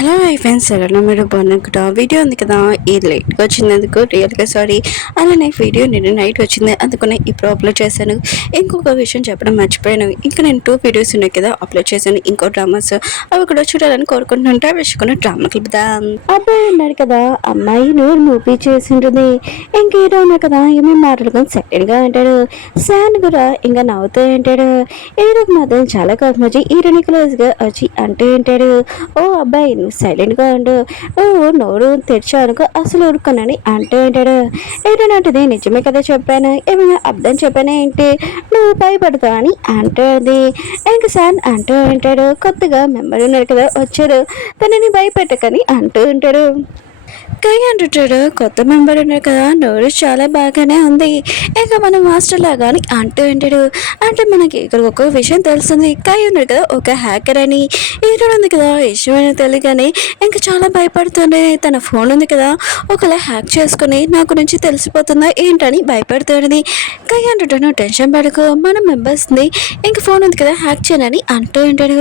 Hello my friends, ఎవరైనా మీరు బాగున్నారా? వీడియో ఉంది కదా, ఇది లేట్గా వచ్చినందుకు రియల్గా సారీ. అలానే వీడియో నేను నైట్ వచ్చింది, అందుకనే ఇప్పుడు అప్లోడ్ చేశాను. ఇంకొక విషయం చెప్పడం మర్చిపోయాను. ఇంకా నేను 2 వీడియోస్ ఉన్నాయి కదా అప్లోడ్ చేశాను, ఇంకో డ్రామాస్. అవి కూడా చూడాలని కోరుకుంటుంటే విషయకున్న డ్రామా క్లిప్దాం. అబ్బాయి ఉన్నాడు కదా, అమ్మాయిని మూవీ చేసి ఉంటుంది. ఇంకేదో ఉన్నా కదా, ఏమేమి మాట్లాడుకొని సెకండ్గా అంటాడు. శాన్ కూడా ఇంకా నవ్వుతూ అంటాడు. హీరోకి మాత్రం చాలా కోపం వచ్చి హీరోని క్లోజ్గా వచ్చి అంటూ ఉంటాడు. ఓ అబ్బాయి, నువ్వు సైలెంట్గా ఉండు, నువ్వు నోరు తెరిచానుకో అసలు ఊరుకున్నాని అంటూ ఉంటాడు. ఏంటంటే నిజమే కదా చెప్పాను, ఏమైనా అర్థం చెప్పాను ఏంటి, నువ్వు భయపడతావు అని అంటుంది. ఇంక సాన్ అంటూ ఉంటాడు, కొత్తగా మెంబర్ ఉన్నారు కదా వచ్చారు, తనని భయపెట్టకని అంటూ ఉంటాడు. కాయ అంటుంటాడు, కొత్త మెంబర్ ఉన్నారు కదా, నోరు చాలా బాగానే ఉంది, ఇక మన మాస్టర్ లాగా అని అంటూ ఉంటాడు. అంటే మనకి ఇక్కడ ఒక విషయం తెలుస్తుంది, కాయ ఉన్నాడు కదా ఒక హ్యాకర్ అని. హీరో ఉంది కదా ఇష్టమైన తెలియగానే ఇంకా చాలా భయపడుతుంది. తన ఫోన్ ఉంది కదా ఒకలా హ్యాక్ చేసుకుని నా గురించి తెలిసిపోతుందా ఏంటని భయపడుతుంది. కాయ అంటుంటాను, టెన్షన్ పడకు, మన మెంబర్స్ని ఇంక ఫోన్ ఉంది కదా హ్యాక్ చేయనని అంటూ ఉంటాడు.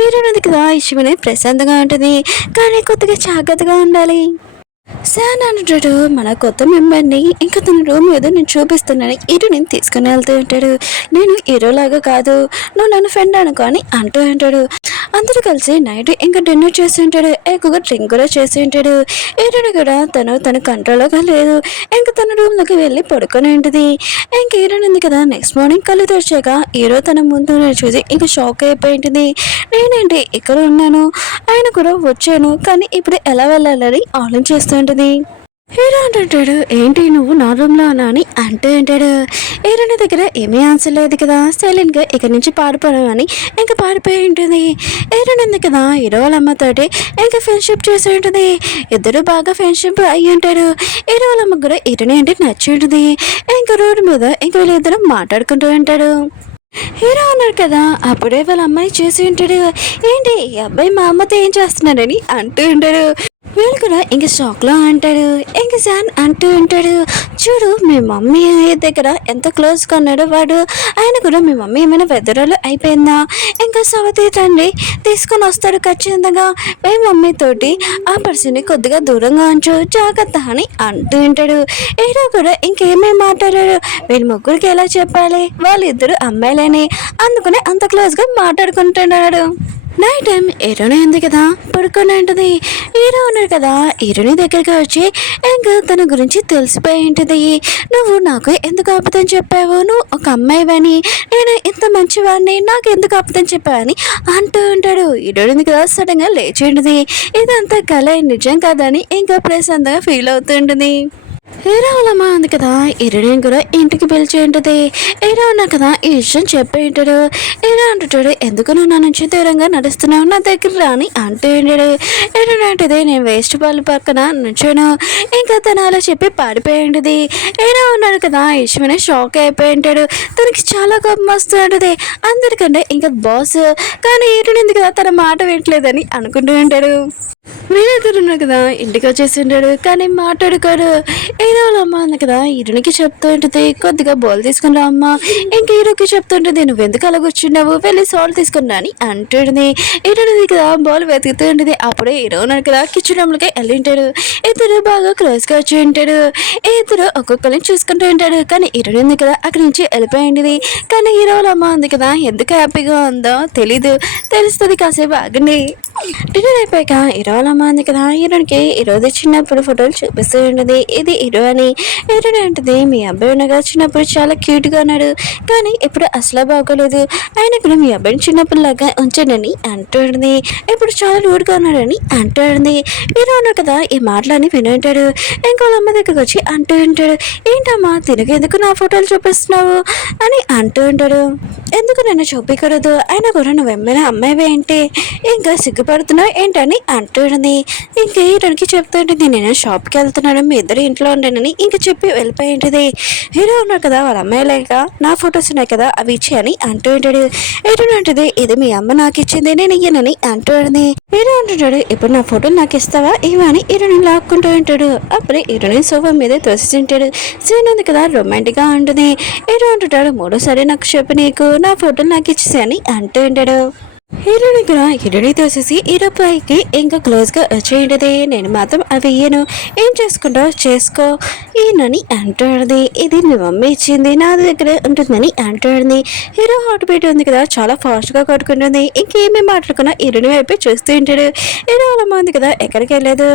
హీరో ఉంది కదా ఇష్టమైన ప్రశాంతంగా ఉంటుంది, కానీ కొద్దిగా జాగ్రత్తగా ఉండాలి. శాన్ అంటాడు, మన కొత్త మెంబర్ని ఇంకా తన రూమ్ ఏదో నేను చూపిస్తున్నాను, ఇటు నేను తీసుకుని వెళ్తూ ఉంటాడు. నేను హీరోలాగా కాదు, నువ్వు నన్ను ఫ్రెండ్ అనుకో అని అంటూ ఉంటాడు. అందరూ కలిసి నైట్ ఇంకా డిన్నర్ చేసి ఉంటాడు, ఎక్కువగా డ్రింక్ కూడా చేసి ఉంటాడు. హీరోని కూడా తన కంట్రోల్గా లేదు, ఇంకా తన రూమ్లోకి వెళ్ళి పడుకొని ఉంటుంది. ఇంక హీరోని ఉంది కదా నెక్స్ట్ మార్నింగ్ కళ్ళు తెరిచాక హీరో తన ముందు చూసి ఇంకా షాక్ అయిపోయి ఉంటుంది. నేనేంటి ఇక్కడ ఉన్నాను, ఆయన కూడా వచ్చాను, కానీ ఇప్పుడు ఎలా వెళ్ళాలని ఆలోచిస్తూ ఉంటుంది. హీరో అంటుంటాడు, ఏంటి నువ్వు నా రూమ్లో ఉన్నా అని అంటూ ఉంటాడు. హీరోని దగ్గర ఏమీ ఆన్సర్ లేదు కదా, సైలెంట్గా ఇక్కడి నుంచి పారిపోవని ఇంకా పారిపోయి ఉంటుంది. హీరోని ఉంది కదా హీరో వాళ్ళ అమ్మతోటి ఇంకా ఫ్రెండ్షిప్ చేసి ఉంటుంది. ఇద్దరు బాగా ఫ్రెండ్షిప్ అయ్యి ఉంటారు. హీరో వాళ్ళ అమ్మ కూడా హీరోని అంటే నచ్చి ఉంటుంది. ఇంకా రోడ్డు మీద ఇంకా వీళ్ళిద్దరు మాట్లాడుకుంటూ ఉంటాడు. హీరో అన్నాడు కదా, అప్పుడే వాళ్ళ అమ్మాయి చేసి ఉంటాడు. ఏంటి ఈ అబ్బాయి మా అమ్మతో ఏం చేస్తున్నాడని అంటూ ఉంటాడు. వీళ్ళు కూడా ఇంక షాక్లో అంటాడు. ఇంక శాన్ అంటూ ఉంటాడు, చూడు మీ మమ్మీ దగ్గర ఎంత క్లోజ్గా ఉన్నాడో వాడు, ఆయన కూడా మీ మమ్మీ ఏమైనా వెదరాలు అయిపోయిందా, ఇంకా సవతి తండ్రి తీసుకొని వస్తాడు ఖచ్చితంగా, మీ మమ్మీతోటి ఆ పర్సన్ని కొద్దిగా దూరంగా ఉంచు జాగ్రత్త అని అంటూ ఉంటాడు. ఏడో కూడా ఇంకేమేమి మాట్లాడాడు, వీళ్ళ ముగ్గురికి ఎలా చెప్పాలి, వాళ్ళిద్దరు అమ్మాయిలేని, అందుకనే అంత క్లోజ్గా మాట్లాడుకుంటున్నాడు. నైట్ టైం హీరోని ఉంది కదా పడుకొని ఉంటుంది. హీరో ఉన్నాడు కదా హీరోని దగ్గరికి వచ్చి ఇంకా తన గురించి తెలిసిపోయి ఉంటుంది. నువ్వు నాకు ఎందుకు అబద్ధం చెప్పావు, నువ్వు ఒక అమ్మాయివని, నేను ఇంత మంచివాడిని, నాకు ఎందుకు అబద్ధం చెప్పావని అంటూ ఉంటాడు. హీరోని ఉంది కదా సడన్గా లేచి ఉంటుంది. ఇదంతా కళ నిజం కాదని ఇంకా ప్రశాంతంగా ఫీల్ అవుతుంటుంది. హీరో వాళ్ళమ్మ ఉంది కదా హీరోయిన్ కూడా ఇంటికి పిలిచి ఉంటుంది. హీరో ఉన్నా కదా ఈ విషయం చెప్పి ఉంటాడు. హీరో అంటుంటాడు, ఎందుకు నువ్వు నా నుంచి దూరంగా నడుస్తున్నావు, నా దగ్గర రాని అంటూ ఉంటాడు. హీరో అంటది, నేను వేస్ట్ బాల్ పక్కన నుంచాను, ఇంకా తను అలా చెప్పి పారిపోయి ఉంటుంది. హీరో ఉన్నాడు కదా ఇష్టమైన షాక్ అయిపోయి ఉంటాడు. తనకి చాలా కోపం వస్తూ ఉంటుంది, అందరికంటే ఇంకా బాస్, కానీ హీరోని ఉంది కదా తన మాట వినట్లేదని అనుకుంటూ ఉంటాడు. వీళ్ళిద్దరు ఉన్నారు కదా ఇంటికి వచ్చేసి ఉంటాడు, కానీ మాట్లాడుకోడు. హీరో వాళ్ళ అమ్మ ఉంది కదా హీరోనికి చెప్తూ ఉంటుంది, కొద్దిగా బౌల్ తీసుకుని రా అమ్మ, ఇంకా హీరోకి చెప్తుంటుంది, నువ్వు ఎందుకు అలా కూర్చున్నావు, వెళ్ళి సాల్ట్ తీసుకుని అని అంటుంది. హీరోని కదా బౌల్ వెతుకుతూ ఉంటుంది. అప్పుడే హీరో ఉన్నాడు కదా కిచెన్ రూమ్లోకి వెళ్ళి ఉంటాడు. ఇద్దరు బాగా క్లోజ్గా వచ్చి ఉంటాడు. ఇద్దరు ఒక్కొక్కరిని చూసుకుంటూ ఉంటాడు, కానీ హీరోని ఉంది కదా అక్కడి నుంచి వెళ్ళిపోయింది. కానీ హీరో వాళ్ళ అమ్మ ఉంది కదా ఎందుకు హ్యాపీగా ఉందో తెలీదు, తెలుస్తుంది, కాసేపు ఆగండి. డిన్నర్ అయిపోయాక హీరో వాళ్ళ అమ్మ ఉంది కదా హీరోనికి ఈరోజు చిన్నప్పుడు ఫోటోలు చూపిస్తూ ఉంటుంది. ఇది హీరో అని. హీరోని అంటుంది, మీ అబ్బాయి ఉండగా చిన్నప్పుడు చాలా క్యూట్గా ఉన్నాడు, కానీ ఇప్పుడు అసలు బాగోలేదు, ఆయన కూడా మీ అబ్బాయిని చిన్నప్పుడు లాగా ఉంచండి అంటుంది. ఇప్పుడు చాలా రూడ్గా ఉన్నాడని అంటుంది. హీరో ఉన్నాడు కదా ఈ మాటలని వినంటాడు. ఇంకో అమ్మ దగ్గరకు వచ్చి అంటూ ఉంటాడు, ఏంటమ్మా తినకు ఎందుకు నా ఫోటోలు చూపిస్తున్నావు అని అంటూ ఉంటాడు. ఎందుకు నన్ను చూపించకూడదు, ఆయన కూడా నువ్వేమైనా అమ్మాయివే ఏంటి, ఇంకా సిగ్గుపడుతున్నావు ఏంటని అంటుంది. ఇంకా హీరోనికి చెప్తుంటుంది, నేను షాప్కి వెళ్తున్నాను, మీ ఇద్దరు ఇంట్లో ఉండనని ఇంకా చెప్పి వెళ్ళిపోయి ఉంటుంది. హీరో ఉన్నాడు కదా వాళ్ళ అమ్మాయి లేక నా ఫొటోస్ ఉన్నాయి కదా అవి ఇచ్చి అని అంటూ ఉంటాడు. హీరో అంటుంది, ఇది మీ అమ్మ నాకు ఇచ్చింది, నేను ఇయ్యనని అంటూ ఉంటుంది. హీరో అంటుంటాడు, ఇప్పుడు నా ఫోటోలు నాకు ఇస్తావా ఇవని హీరోని లాక్కుంటూ ఉంటాడు. అప్పుడే హీరోని సోఫా మీద తోసిస్తుంటాడు. సీన్ ఉంది కదా రొమాంటిక్గా ఉంటుంది. హీరో అంటుంటాడు, మూడోసారి నాకు చెప్పు, నీకు నా ఫోటోలు నాకు ఇచ్చేసి అని అంటూ ఉంటాడు. హీరోని ఇక్కడ హీరోని తోసేసి హీరో పైకి ఇంకా క్లోజ్గా వచ్చేయండిది. నేను మాత్రం అవి ఇయ్యను, ఏం చేసుకుంటావు చేసుకో ఈయనని అంటాడుది. ఇది మీ మమ్మీ ఇచ్చింది, నా దగ్గర ఉంటుందని అంటాడుది. హీరో హార్ట్ బీట్ ఉంది కదా, చాలా ఫాస్ట్గా కొట్టుకుంటుంది. ఇంకేమీ మాట్లాడుకున్నా హీరోని వైపు చూస్తూ ఉంటాడు. హీరో వాళ్ళ ఉంది కదా, ఎక్కడికి వెళ్ళలేదు.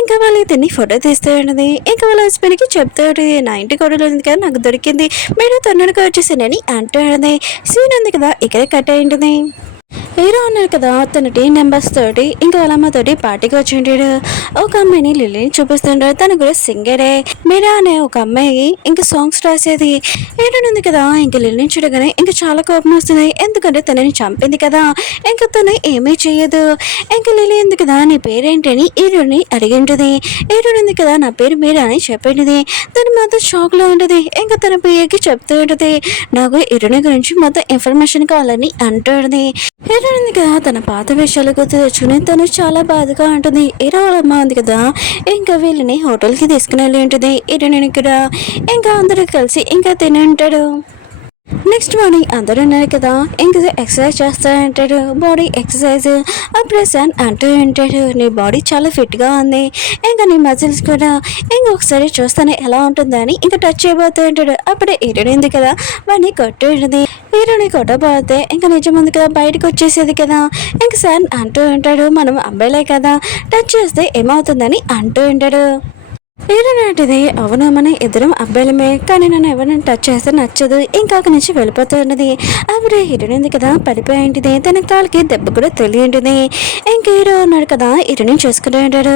ఇంకా వాళ్ళు ఇతన్ని ఫోటో తీస్తూ ఉంటుంది. ఇంకా వాళ్ళ హస్బెండ్కి చెప్తూ ఉంటుంది, నా ఇంటి కొడలు ఉంది కదా నాకు దొరికింది, మీరు తొందరగా వచ్చేసానని అంటాడుది. సీన్ ఉంది కదా ఇక్కడే కట్ అయింటుంది. హీరో అన్నారు కదా, తన టీం మెంబర్స్ తోటి ఇంకా వాళ్ళ అమ్మతోటి పార్టీకి వచ్చి ఉంటాడు. ఒక అమ్మాయిని లిల్లీని చూపిస్తుంటాడు. తను కూడా సింగరే. మీరా అనే ఒక అమ్మాయి ఇంకా సాంగ్స్ రాసేది. ఏంటంది కదా, ఇంక లిల్లీని చూడగానే ఇంకా చాలా కోపం వస్తుంది. ఎందుకంటే తనని చంపింది కదా, ఇంకా తను ఏమీ చేయదు. ఇంకా లిల్లీ ఉంది కదా, నీ పేరేంటని హీరోని అడిగింటుంది. హీరోని ఉంది కదా, నా పేరు మీరా అని చెప్పింది. తను మాత్రం షాక్లో ఉంటుంది. ఇంకా తన పేరుకి చెప్తూ ఉంటుంది, నాకు హీరోని గురించి మొత్తం ఇన్ఫర్మేషన్ కావాలని అంటుంది. హీరో ఉంది కదా, తన పాత విషయాలు గుర్తు తెచ్చుకుని తను చాలా బాధగా ఉంటుంది. హీరో వాళ్ళ అమ్మ ఉంది కదా, ఇంకా వీళ్ళని హోటల్కి తీసుకుని వెళ్ళి ఉంటుంది. హీరోని ఇక్కడ ఇంకా అందరూ కలిసి ఇంకా తిని ఉంటాడు. నెక్స్ట్ మార్నింగ్ అందరూ ఉన్నారు కదా, ఇంకా ఎక్సర్సైజ్ చేస్తూ ఉంటాడు. బాడీ ఎక్సర్సైజ్ అప్పుడే సన్ అంటూ ఉంటాడు, నీ బాడీ చాలా ఫిట్గా ఉంది, ఇంకా నీ మజిల్స్ కూడా ఇంకొకసారి చూస్తానే ఎలా ఉంటుందని ఇంకా టచ్ చేయబోతూ ఉంటాడు. అప్పుడే హీరోయిన్ కదా వాడిని కొట్టు ఉంటుంది. హీరోని కొట్టబోతే ఇంకా నిజం ఉంది కదా, బయటకు వచ్చేసేది కదా. ఇంకా సన్ అంటూ ఉంటాడు, మనం అబ్బాయిలే కదా, టచ్ చేస్తే ఏమవుతుందని అంటూ ఉంటాడు. హీరోయిన్ అవును మన ఇద్దరం అబ్బాయిలమే, కానీ నన్ను ఎవరైనా టచ్ చేస్తే నచ్చదు, ఇంకా అక్కడి నుంచి వెళ్ళిపోతున్నది. అప్పుడు హీరోయిన్ కదా పడిపోయింటిది, తన కాళ్ళకి దెబ్బ కూడా తెలియంటిది. ఇంక హీరో ఉన్నాడు కదా, హీరోని చూసుకుంటూ ఉంటాడు.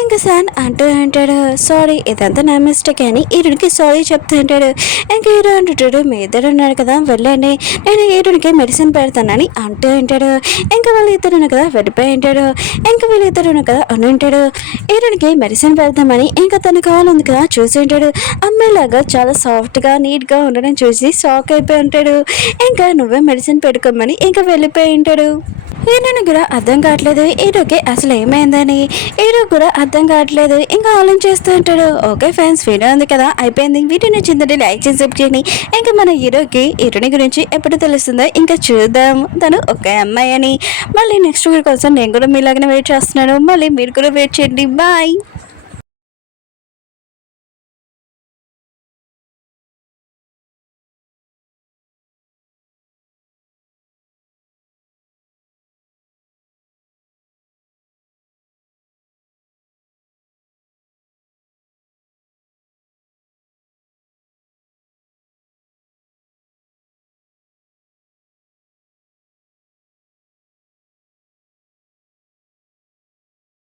ఇంకా సాన్ అంటూ ఉంటాడు, సారీ ఇదంతా నా మిస్టేక్ అని హీరోనికి సారీ చెప్తూ ఉంటాడు. ఇంకా హీరో అంటుంటాడు, మీ ఇద్దరు ఉన్నాడు కదా వెళ్ళండి, నేను హీరోనికి మెడిసిన్ పెడతానని అంటూ ఉంటాడు. ఇంకా వాళ్ళు ఇద్దరు కదా వెళ్ళిపోయి ఉంటాడు. ఇంకా వీళ్ళిద్దరు కదా అని ఉంటాడు. హీరోనికి మెడిసిన్ పెడతామని ఇంకా తన కాలు ఉంది కదా చూసి ఉంటాడు. అమ్మాయిలాగా చాలా సాఫ్ట్గా నీట్గా ఉండడం చూసి షాక్ అయిపోయి ఉంటాడు. ఇంకా నువ్వే మెడిసిన్ పెట్టుకోమని ఇంకా వెళ్ళిపోయి ఉంటాడు. హీరోని కూడా అర్థం కావట్లేదు హీరోకి అసలు ఏమైందని. హీరో కూడా అర్థం కావట్లేదు, ఇంకా ఆలోచిస్తూ ఉంటాడు. ఓకే ఫ్రెండ్స్, వీడియో ఉంది కదా అయిపోయింది. వీడియో నచ్చిందంటే లైక్ చేసి సబ్స్క్రైబ్ చేయండి. ఇంకా మన హీరోని గురించి ఎప్పుడు తెలుస్తుందో ఇంకా చూద్దాం. తను ఒక అమ్మాయి అని. మళ్ళీ నెక్స్ట్ వీడియో కోసం నేను కూడా మీలాగానే వెయిట్ చేస్తున్నాను. మళ్ళీ మీరు కూడా వెయిట్ చేయండి. బాయ్.